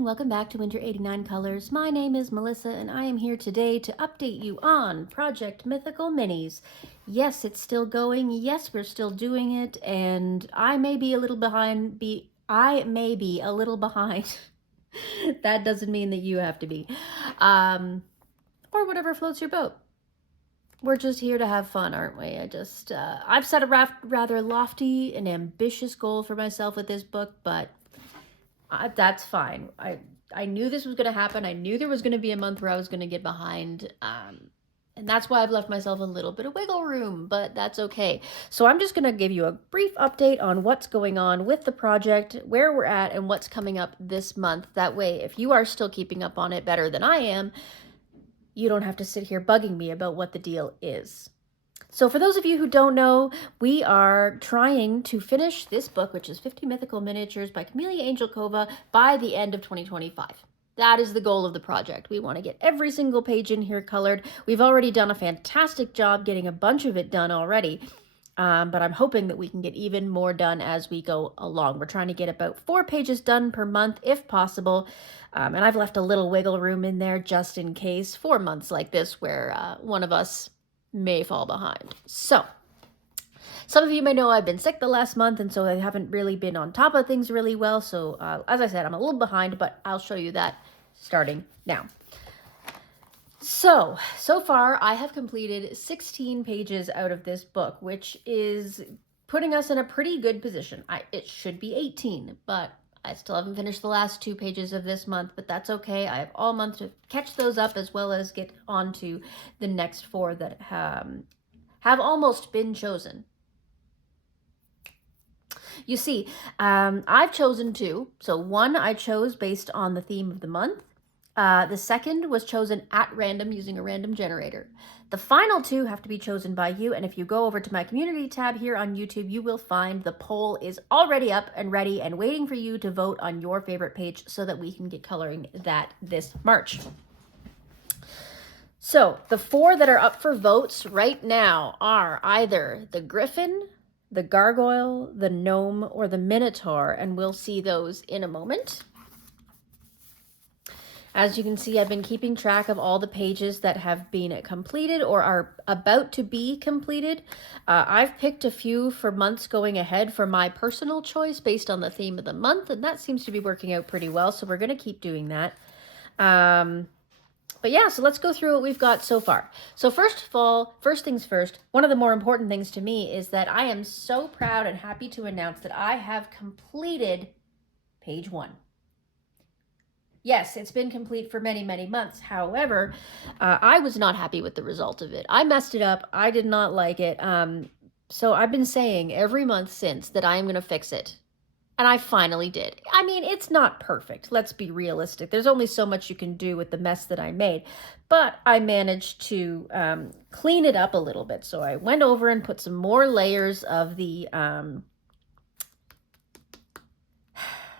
and welcome back to Winter 89 Colors. My name is Melissa and I am here today to update you on Project Mythical Minis. Yes, it's still going. Yes, we're still doing it, and I may be a little behind. That doesn't mean that you have to be. Or whatever floats your boat. We're just here to have fun, aren't we? I've set a rather lofty and ambitious goal for myself with this book, but that's fine. I knew this was going to happen. I knew there was going to be a month where I was going to get behind. And that's why I've left myself a little bit of wiggle room, but that's okay. So I'm just going to give you a brief update on what's going on with the project, where we're at, and what's coming up this month. That way, if you are still keeping up on it better than I am, you don't have to sit here bugging me about what the deal is. So for those of you who don't know, we are trying to finish this book, which is 50 Mythical Miniatures by Camelia Angelkova, by the end of 2025. That is the goal of the project. We want to get every single page in here colored. We've already done a fantastic job getting a bunch of it done already, but I'm hoping that we can get even more done as we go along. We're trying to get about 4 pages done per month if possible, and I've left a little wiggle room in there just in case for months like this where one of us may fall behind. So some of you may know I've been sick the last month, and so I haven't really been on top of things really well. So as I said, I'm a little behind, but I'll show you that starting now. So far I have completed 16 pages out of this book, which is putting us in a pretty good position. It should be 18, but I still haven't finished the last 2 pages of this month, but that's okay. I have all month to catch those up, as well as get on to the next 4 that have almost been chosen. You see, I've chosen 2. So 1 I chose based on the theme of the month. The second was chosen at random using a random generator. The final 2 have to be chosen by you, and if you go over to my community tab here on YouTube, you will find the poll is already up and ready and waiting for you to vote on your favorite page so that we can get coloring that this March. So the 4 that are up for votes right now are either the Griffin, the Gargoyle, the Gnome, or the Minotaur, and we'll see those in a moment. As you can see, I've been keeping track of all the pages that have been completed or are about to be completed. I've picked a few for months going ahead for my personal choice based on the theme of the month, and that seems to be working out pretty well, so we're going to keep doing that. But yeah, so let's go through what we've got so far. So first of all, first things first, one of the more important things to me is that I am so proud and happy to announce that I have completed page 1. Yes, it's been complete for many, many months. However, I was not happy with the result of it. I messed it up. I did not like it. So I've been saying every month since that I am going to fix it. And I finally did. I mean, it's not perfect. Let's be realistic. There's only so much you can do with the mess that I made. But I managed to clean it up a little bit. So I went over and put some more layers of the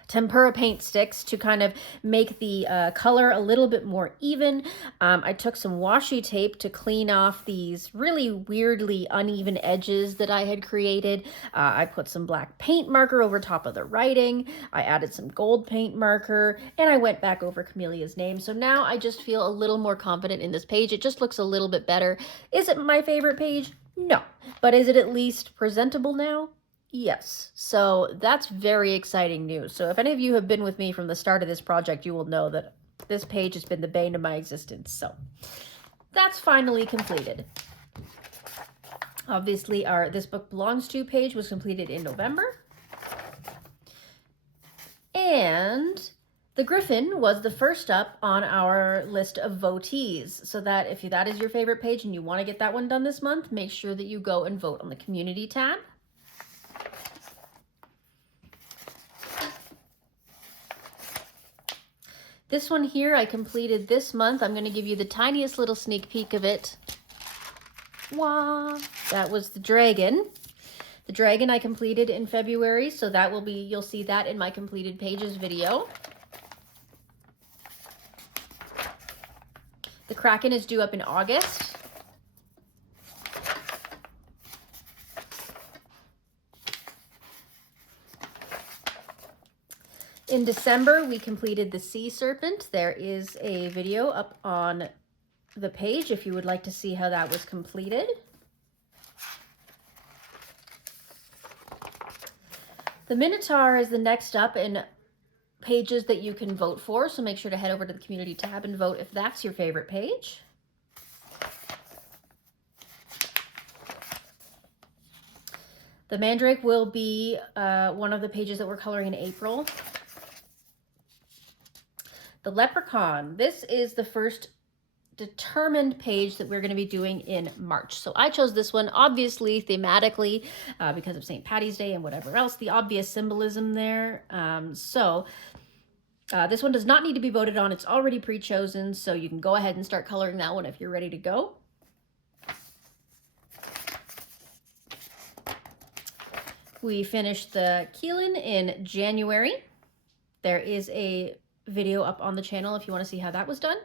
tempera paint sticks to kind of make the color a little bit more even. I took some washi tape to clean off these really weirdly uneven edges that I had created. I put some black paint marker over top of the writing. I added some gold paint marker, and I went back over Camelia's name. So now I just feel a little more confident in this page. It just looks a little bit better. Is it my favorite page? No. But is it at least presentable now? Yes, so that's very exciting news. So if any of you have been with me from the start of this project, you will know that this page has been the bane of my existence. So that's finally completed. Obviously, This Book Belongs To page was completed in November. And the Griffin was the first up on our list of votees. So that if that is your favorite page and you want to get that one done this month, make sure that you go and vote on the community tab. This one here I completed this month. I'm going to give you the tiniest little sneak peek of it. Wah! That was the dragon. The dragon I completed in February, so that will be, you'll see that in my completed pages video. The Kraken is due up in August. In December, we completed the Sea Serpent. There is a video up on the page if you would like to see how that was completed. The Minotaur is the next up in pages that you can vote for, so make sure to head over to the community tab and vote if that's your favorite page. The Mandrake will be one of the pages that we're coloring in April. The Leprechaun, this is the first determined page that we're going to be doing in March. So I chose this one, obviously, thematically, because of St. Patty's Day and whatever else, the obvious symbolism there. This one does not need to be voted on. It's already pre-chosen, so you can go ahead and start coloring that one if you're ready to go. We finished the Keelan in January. There is a video up on the channel if you want to see how that was done.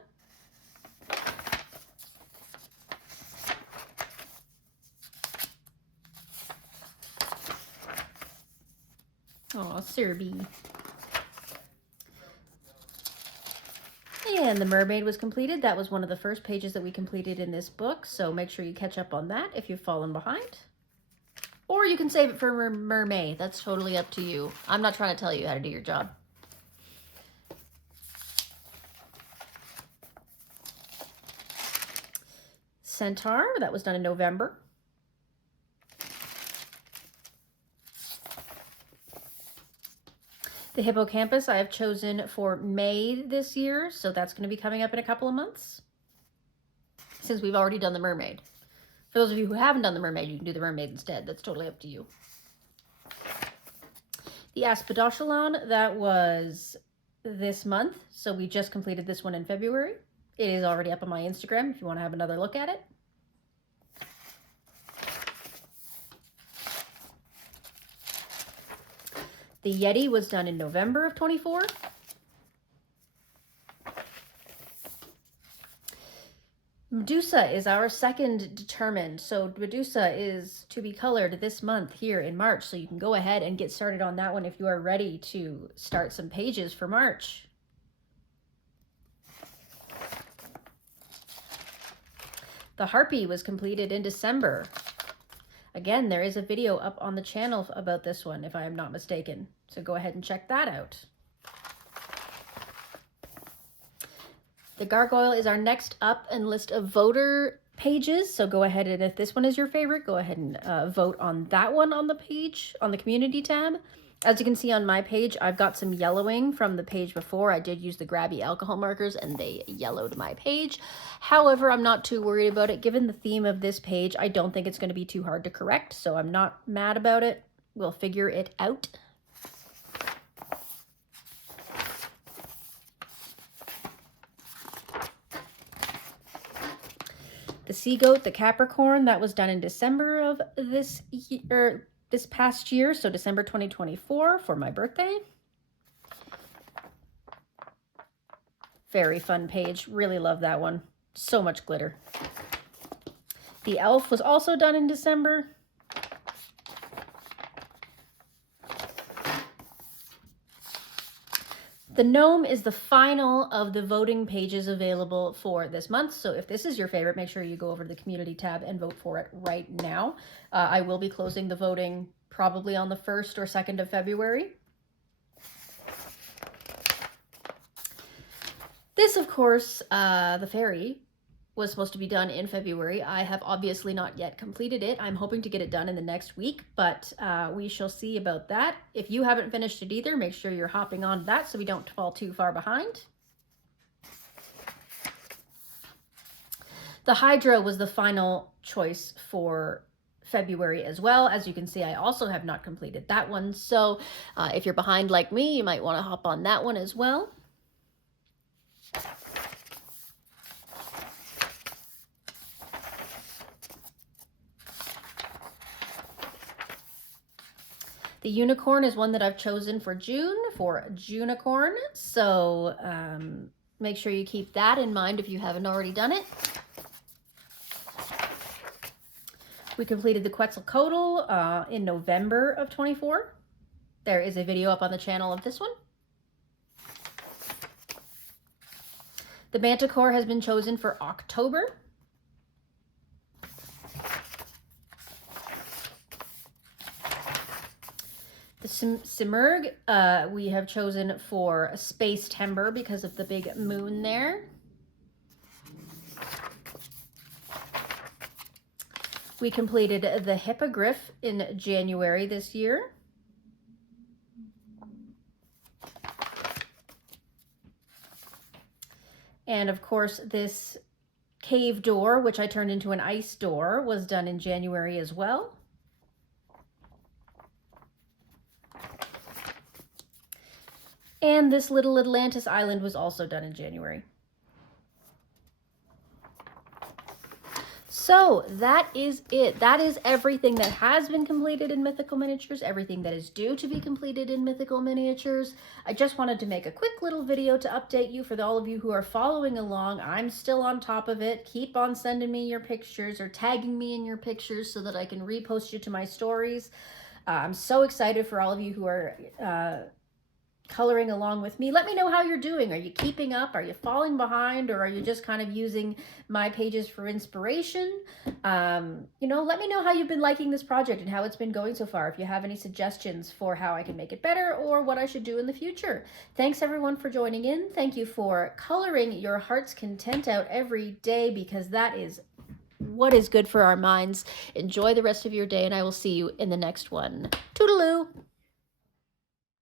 Oh, Serby. And the Mermaid was completed. That was one of the first pages that we completed in this book, so make sure you catch up on that if you've fallen behind. Or you can save it for Mermaid. That's totally up to you. I'm not trying to tell you how to do your job. Centaur, that was done in November. The Hippocampus I have chosen for May this year, so that's going to be coming up in a couple of months, since we've already done the Mermaid. For those of you who haven't done the Mermaid, you can do the Mermaid instead. That's totally up to you. The Aspidoshalon, that was this month, so we just completed this one in February. It is already up on my Instagram if you want to have another look at it. The Yeti was done in November of 24. Medusa is our second determined. So Medusa is to be colored this month here in March. So you can go ahead and get started on that one if you are ready to start some pages for March. The Harpy was completed in December. Again, there is a video up on the channel about this one, if I am not mistaken. So go ahead and check that out. The Gargoyle is our next up in list of voter pages. So go ahead and if this one is your favorite, go ahead and vote on that one on the page, on the community tab. As you can see on my page, I've got some yellowing from the page before. I did use the grabby alcohol markers and they yellowed my page. However, I'm not too worried about it. Given the theme of this page, I don't think it's going to be too hard to correct, so I'm not mad about it. We'll figure it out. The Sea Goat, the Capricorn, that was done in December of this year, this past year, so December 2024 for my birthday. Very fun page. Really love that one. So much glitter. The Elf was also done in December. The Gnome is the final of the voting pages available for this month. So if this is your favorite, make sure you go over to the community tab and vote for it right now. I will be closing the voting probably on the 1st or 2nd of February. This, of course, the Fairy was supposed to be done in February. I have obviously not yet completed it. I'm hoping to get it done in the next week, but we shall see about that. If you haven't finished it either, make sure you're hopping on that so we don't fall too far behind. The Hydra was the final choice for February as well. As you can see, I also have not completed that one. So if you're behind like me, you might want to hop on that one as well. The Unicorn is one that I've chosen for June, for Junicorn. So make sure you keep that in mind if you haven't already done it. We completed the Quetzalcoatl in November of 24. There is a video up on the channel of this one. The Manticore has been chosen for October. The Simurgh, we have chosen for Space Timber because of the big moon there. We completed the Hippogriff in January this year. And of course, this cave door, which I turned into an ice door, was done in January as well. And this little Atlantis island was also done in January. So that is it. That is everything that has been completed in Mythical Miniatures, everything that is due to be completed in Mythical Miniatures. I just wanted to make a quick little video to update you for all of you who are following along. I'm still on top of it. Keep on sending me your pictures or tagging me in your pictures so that I can repost you to my stories. I'm so excited for all of you who are coloring along with me. Let me know how you're doing. Are you keeping up? Are you falling behind? Or are you just kind of using my pages for inspiration? You know, let me know how you've been liking this project and how it's been going so far. If you have any suggestions for how I can make it better or what I should do in the future. Thanks everyone for joining in. Thank you for coloring your heart's content out every day, because that is what is good for our minds. Enjoy the rest of your day, and I will see you in the next one. Toodaloo!